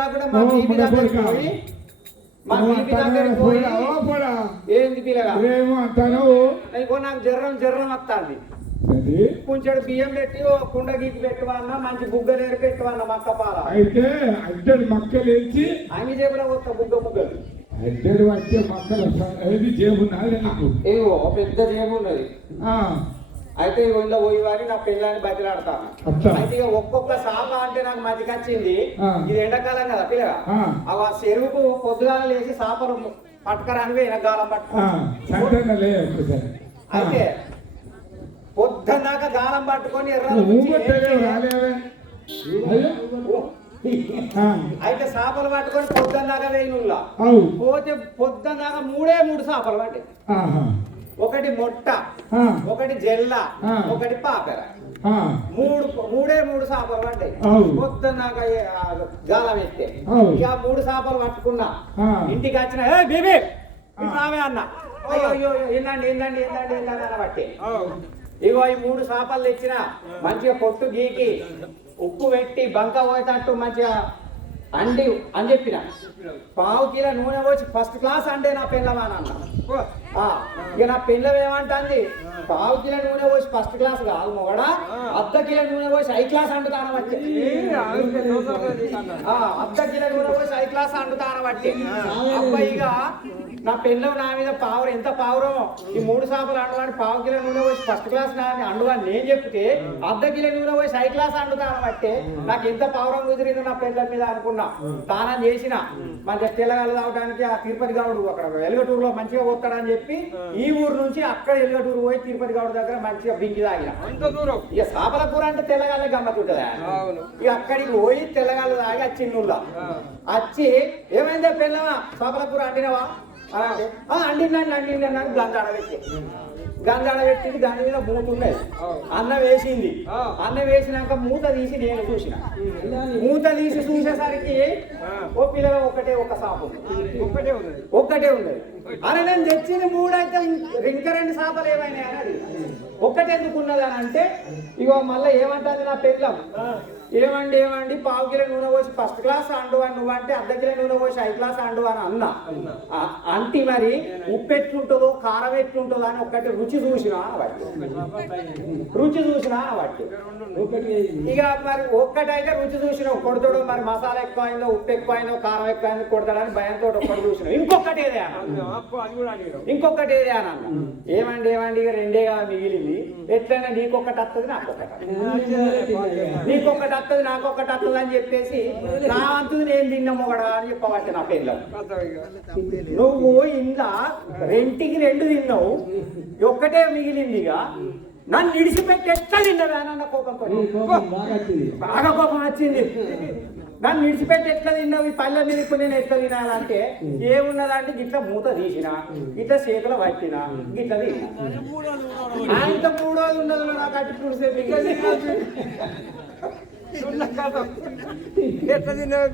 కాకుండా మా బీబీ దగ్గరికి పోయి మా బీబీ దగ్గరికి పోయి ఏంది పిల్లగా ఏమో అంటాను ఇంకో నాకు జర్రం వస్తుంది కొంచెం బియ్యం పెట్టి కుండ గీకి పెట్టువన్నా మంచి బుగ్గలేరు పెట్టువన్నా మక్క పాల అయితే అద్దెడు మక్కలు వేసి అంగి జేబులో వస్తా బుగ్గలు అద్దెడు వచ్చే మక్కలు ఏది జేబు నాది నాకు ఏవో పెద్ద జేబు ఉన్నది అయితే ఇలా పోయి వారి నా పిల్లని బతిలాడతాను అయితే ఇక ఒక్కొక్క సాప అంటే నాకు మతికి వచ్చింది ఇది ఎండాకాలం కదా పిల్లగా ఆ చెరువుకు పొద్దుగాల లేచి సాపలు పట్టుకరాని గాలం పట్టుకుని అయితే పొద్దున్నాక గాలం పట్టుకొని అయితే చేపలు పట్టుకొని పొద్దున్నాక వేయినుల్లా పోతే పొద్దున్నాక మూడు చేపలు పట్టే ఒకటి మొట్ట ఒకటి జెల్ల ఒకటి పాపెర మూడు చేపలు పడ్డాయి పొద్దున్నాక గాలం ఎత్తే ఇక 3 చేపలు పట్టుకున్నా ఇంటికి వచ్చిన బేబీ రావే అన్న అయ్యో ఏందండి అనబట్టే ఇగో ఈ 3 చేపలు తెచ్చిన మంచిగా పొట్టు గీకి ఉప్పు పెట్టి బంక పోయేటట్టు మంచిగా అండి అని చెప్పిన 1/2 కిలో నూనె పోసి ఫస్ట్ క్లాస్ అంటే నా పిల్లవానన్న ఇక నా పిల్లవ ఏమంటుంది 1/2 కిలో నూనె పోసి ఫస్ట్ క్లాస్ కాదు మొగడా 1/2 కిలో నూనె పోసి 5 క్లాస్ అంటుతాన బట్టి 1/2 కిలో నూనె పోసి 5 క్లాస్ అంటుతాన బట్టి అబ్బాయిగా నా పిల్లలు నా మీద పావురం ఎంత పావురమో ఈ 3 చేపలు అండువాడి 1/2 కిలో నూనె పోసి ఫస్ట్ క్లాస్ అండువాడి నేను చెప్తే 1/2 కిలో నూనె పోసి 5 క్లాస్ అండుతాను బట్టే నాకు ఎంత పావురం కుదిరిందో నా పిల్లల మీద అనుకున్నా స్నానం చేసిన మంచిగా తెల్లగలు తాగడానికి ఆ తిరుపతి గౌడు అక్కడ వెలుగటూరులో మంచిగా పోతాడని చెప్పి ఈ ఊరు నుంచి అక్కడ వెలుగటూరు పోయి తిరుపతి గౌడు దగ్గర మంచిగా బింకి తాగిన ఇక చేపల కూర అంటే తెల్లగాళ్ళే గమ్మతుంటదా ఇక అక్కడికి పోయి తెల్లగాళ్ళు తాగి వచ్చిండుల్లా వచ్చి ఏమైందా పిల్లవా చేపల కూర అండినవా అండిందని గంజాడ పెట్టింది దాని మీద మూత ఉన్నది అన్నం వేసింది అన్నం వేసినాక మూత తీసి నేను చూసిన మూత తీసి చూసేసరికి ఓ పిల్లగా ఒక సాపు ఒక్కటే ఉన్నది అని నేను తెచ్చింది 3 అయితే ఇంకా 2 చేపలు ఏమైనా అని ఒక్కటే ఎందుకున్నది అని అంటే ఇగో మళ్ళీ ఏమంటుంది నా పిల్లం ఏమండి 1/2 కిలో నూనె పోసి ఫస్ట్ క్లాస్ అండు అని నువ్వంటే 1/2 కిలో నూనె పోసి 5 క్లాస్ అండు అని అన్నా అంటే మరి ఉప్పు ఎట్లుంటుందో కారం ఎట్లుంటుందో అని ఒక్కటి రుచి చూసినా బట్టి ఇక మరి ఒక్కటైతే రుచి చూసిన కొడతాడు మరి మసాలా ఎక్కువ అయిందో ఉప్పు ఎక్కువ అయిందో కారం ఎక్కువ అయిందో కొడతాడని భయంతో ఒక్కటి చూసిన ఇంకొకటి ఏదే అని అన్న ఏమండి ఇక 2 మిగిలింది ఎట్లయినా నీకొక్కటి వస్తుంది నీకొక్కటి వస్తుంది నాకొక్కటి వస్తుంది అని చెప్పేసి నా అంతుది నేను తిన్నాము కూడా అని చెప్పబట్టి నా పెళ్ళ నువ్వు ఇందా 2 తిన్నావు ఒక్కటే మిగిలింది ఇక నన్ను ఇడిచిపెట్టి ఎట్లా తిన్నావేనన్న కోపంతో బాగా కోపం వచ్చింది నన్ను విడిచిపెట్టి ఎట్లా తిన్నావు ఈ పల్లె మీద ఇప్పుడు నేను ఎట్లా తినాలంటే ఏమున్నదంటే గిట్లా మూత తీసిన ఇట్లా చేతులు పట్టిన గిట్లా తిన్నా అంత 3 రోజులు ఉండదు నాకు అట్టి చూసేది ఎట్లా తిన్నావు